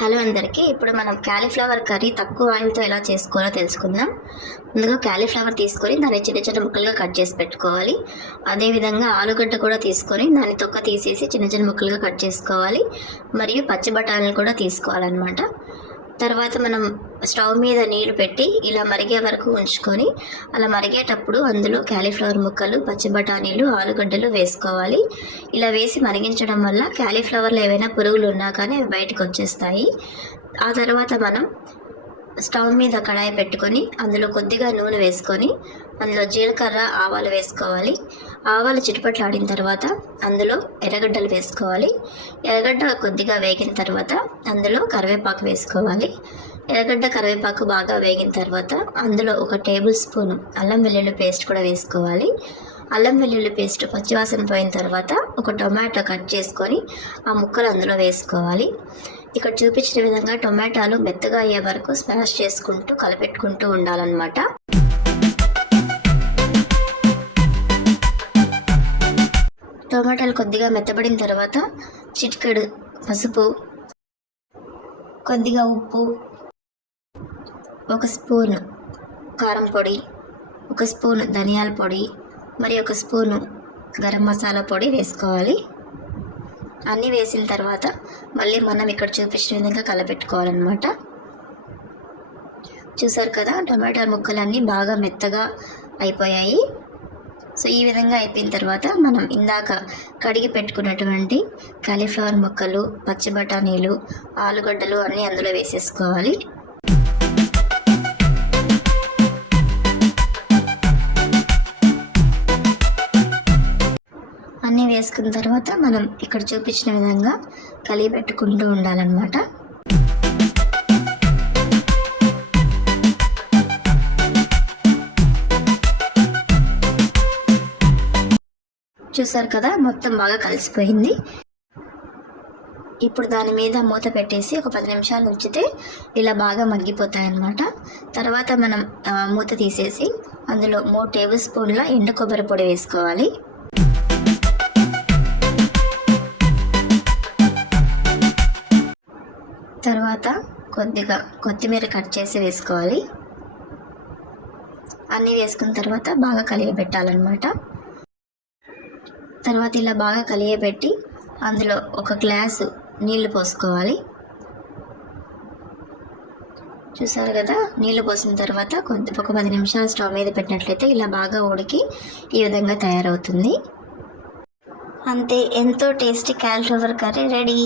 Hello అందరికీ. ఇప్పుడు మనం క్యాలీఫ్లవర్ కర్రీ తక్కువ ఆయిల్తో ఎలా చేసుకోవాలో తెలుసుకుందాం. ముందుగా క్యాలీఫ్లవర్ తీసుకొని దాన్ని చిన్న చిన్న ముక్కలుగా కట్ చేసి పెట్టుకోవాలి. అదేవిధంగా ఆలుగడ్డ కూడా తీసుకొని దాని తొక్క తీసేసి చిన్న చిన్న ముక్కలుగా కట్ చేసుకోవాలి. మరియు పచ్చి బఠానీలు కూడా తీసుకోవాలన్నమాట. తర్వాత మనం స్టవ్ మీద నీళ్లు పెట్టి ఇలా మరిగే వరకు ఉంచుకొని అలా మరిగేటప్పుడు అందులో క్యాలీఫ్లవర్ ముక్కలు, పచ్చి బఠానీలు, ఆలుగడ్డలు వేసుకోవాలి. ఇలా వేసి మరిగించడం వల్ల క్యాలీఫ్లవర్లో ఏవైనా పురుగులు ఉన్నా కానీ అవి బయటకు వచ్చేస్తాయి. ఆ తర్వాత మనం స్టవ్ మీద కడాయి పెట్టుకొని అందులో కొద్దిగా నూనె వేసుకొని అందులో జీలకర్ర, ఆవాలు వేసుకోవాలి. ఆవాలు చిటపట్లాడిన తర్వాత అందులో ఎర్రగడ్డలు వేసుకోవాలి. ఎర్రగడ్డ కొద్దిగా వేగిన తర్వాత అందులో కరివేపాకు వేసుకోవాలి. ఎర్రగడ్డ, కరివేపాకు బాగా వేగిన తర్వాత అందులో 1 టేబుల్ స్పూన్ అల్లం వెల్లుల్లి పేస్ట్ కూడా వేసుకోవాలి. అల్లం వెల్లుల్లి పేస్ట్ పచ్చివాసన పోయిన తర్వాత ఒక టొమాటో కట్ చేసుకొని ఆ ముక్కలు అందులో వేసుకోవాలి. ఇక్కడ చూపించిన విధంగా టొమాటాలు మెత్తగా అయ్యే వరకు స్మాష్ చేసుకుంటూ కలపెట్టుకుంటూ ఉండాలన్నమాట. టొమాటాలు కొద్దిగా మెత్తబడిన తర్వాత చిటికెడు పసుపు, కొద్దిగా ఉప్పు, 1 స్పూన్ కారం పొడి, 1 స్పూన్ ధనియాల పొడి, మరి 1 స్పూను గరం మసాలా పొడి వేసుకోవాలి. అన్నీ వేసిన తర్వాత మళ్ళీ మనం ఇక్కడ చూపించిన విధంగా కలపెట్టుకోవాలన్నమాట. చూసారు కదా, టమాటా ముక్కలన్నీ బాగా మెత్తగా అయిపోయాయి. సో ఈ విధంగా అయిపోయిన తర్వాత మనం ఇందాక కడిగి పెట్టుకున్నటువంటి కాలీఫ్లవర్ ముక్కలు, పచ్చి బఠానీలు, ఆలుగడ్డలు అన్నీ అందులో వేసేసుకోవాలి. అన్నీ వేసుకున్న తర్వాత మనం ఇక్కడ చూపించిన విధంగా కలిగి పెట్టుకుంటూ ఉండాలన్నమాట. చూసారు కదా, మొత్తం బాగా కలిసిపోయింది. ఇప్పుడు దాని మీద మూత పెట్టేసి ఒక 10 నిమిషాలు ఉంచితే ఇలా బాగా మగ్గిపోతాయి అన్నమాట. తర్వాత మనం మూత తీసేసి అందులో 3 టేబుల్ స్పూన్ల ఎండు కొబ్బరి పొడి వేసుకోవాలి. తర్వాత కొద్దిగా కొత్తిమీర కట్ చేసి వేసుకోవాలి. అన్నీ వేసుకున్న తర్వాత బాగా కలియబెట్టాలన్నమాట. తర్వాత ఇలా బాగా కలియబెట్టి అందులో 1 గ్లాసు నీళ్లు పోసుకోవాలి. చూసారు కదా, నీళ్లు పోసిన తర్వాత ఒక 10 నిమిషాలు స్టవ్ మీద పెట్టినట్లయితే ఇలా బాగా ఉడికి ఈ విధంగా తయారవుతుంది. అంతే, ఎంతో టేస్టీ క్యాలీఫ్లవర్ కర్రీ రెడీ.